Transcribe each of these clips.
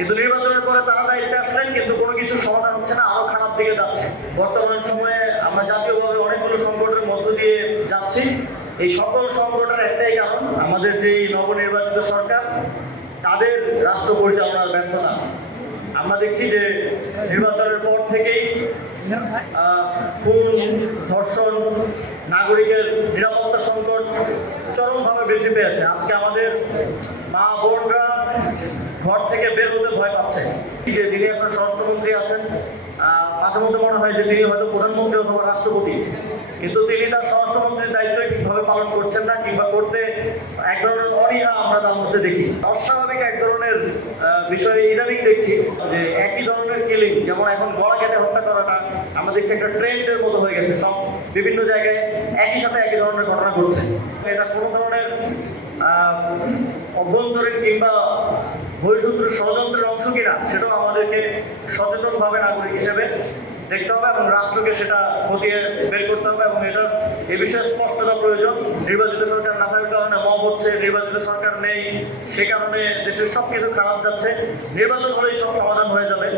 কিন্তু নির্বাচনের পরে তারা দায়িত্বে আসলেন, কিন্তু কোনো কিছু সমাধান হচ্ছে না, আরো খারাপ দিকে যাচ্ছে। বর্তমান সময়ে আমরা জাতীয়ভাবে অনেকগুলো সংকটের মধ্য দিয়ে যাচ্ছি। এই সকল সংকটের একটাই কারণ, আমাদের যে নবনির্বাচিত সরকার, তাদের রাষ্ট্র পরিচালনার ব্যর্থতা। আমরা দেখছি যে নির্বাচনের পর থেকেই খুন, ধর্ষণ, নাগরিকের নিরাপত্তা সংকট চরমভাবে বৃদ্ধি পেয়েছে। আজকে আমাদের মা বোনরা ঘর থেকে বের হতে ভয় পাচ্ছে। যে যিনি এখন স্বরাষ্ট্রমন্ত্রী আছেন, মাঝে মধ্যে মনে হয় যে তিনি হয়তো প্রধানমন্ত্রী অথবা রাষ্ট্রপতি, কিন্তু তিনি তার স্বরাষ্ট্রমন্ত্রীর দায়িত্ব ঠিকভাবে পালন করছেন না, কিংবা করতে এক ধরনের অনীহা আমরা তার মধ্যে দেখি। অস্বাভাবিক এক ধরনের বিষয়ে ইদানিং দেখছি যে একই ধরনের কিলিং, যেমন এখন গলা কেটে হত্যা করাটা আমরা দেখছি একটা ট্রেন্ডের মতো হয়ে গেছে। সব বিভিন্ন জায়গায় একই সাথে একই ধরনের ঘটনা ঘটছে। এটা কোনো ধরনের অভ্যন্তরীণ কিংবা বহিঃশত্রু ষড়যন্ত্রের অংশ কিনা সেটাও আমাদেরকে সচেতনভাবে নাগরিক হিসেবে দেখতে হবে এবং রাষ্ট্রকে সেটা খতিয়ে বের করতে হবে। এবং এটার এ বিষয়ে স্পষ্টতা প্রয়োজন। নির্বাচিত সরকার না থাকার কারণে মব হচ্ছে, নির্বাচিত সরকার নেই, সে কারণে দেশের সবকিছু খারাপ যাচ্ছে। নির্বাচন হলেই সব সমাধান হয়ে যাবে।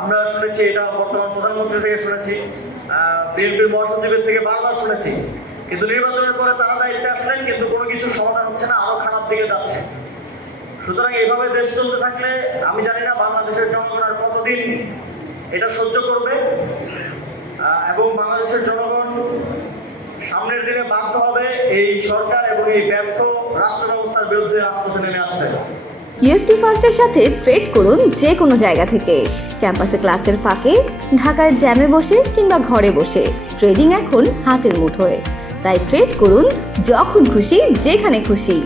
আমরা শুনেছি, এটা বর্তমান প্রধানমন্ত্রী থেকে শুনেছি, বিএনপির মহাসচিবের থেকে বারবার শুনেছি, কিন্তু নির্বাচনের পরে তারা দায়িত্বে আসলেন, কিন্তু কোনো কিছু সমাধান হচ্ছে না, আরো খারাপ দিকে যাচ্ছে। সুতরাং এইভাবে দেশ চলতে থাকলে আমি জানি না বাংলাদেশের জনগণ আর কতদিন এটা সহ্য করবে, এবং বাংলাদেশের জনগণ সামনের দিনে বাধ্য হবে এই সরকার এবং এই ব্যর্থ রাষ্ট্র ব্যবস্থার বিরুদ্ধে রাজপথে নেমে আসতে। ইউএফটি ফার্স্টের সাথে ট্রেড করুন যে কোনো জায়গা থেকে। ক্যাম্পাসে ক্লাসের ফাঁকে, ঢাকার জ্যামে বসে কিংবা ঘরে বসে ট্রেডিং এখন হাতের মুঠোয়। তাই ট্রেড করুন যখন খুশি, যেখানে খুশি।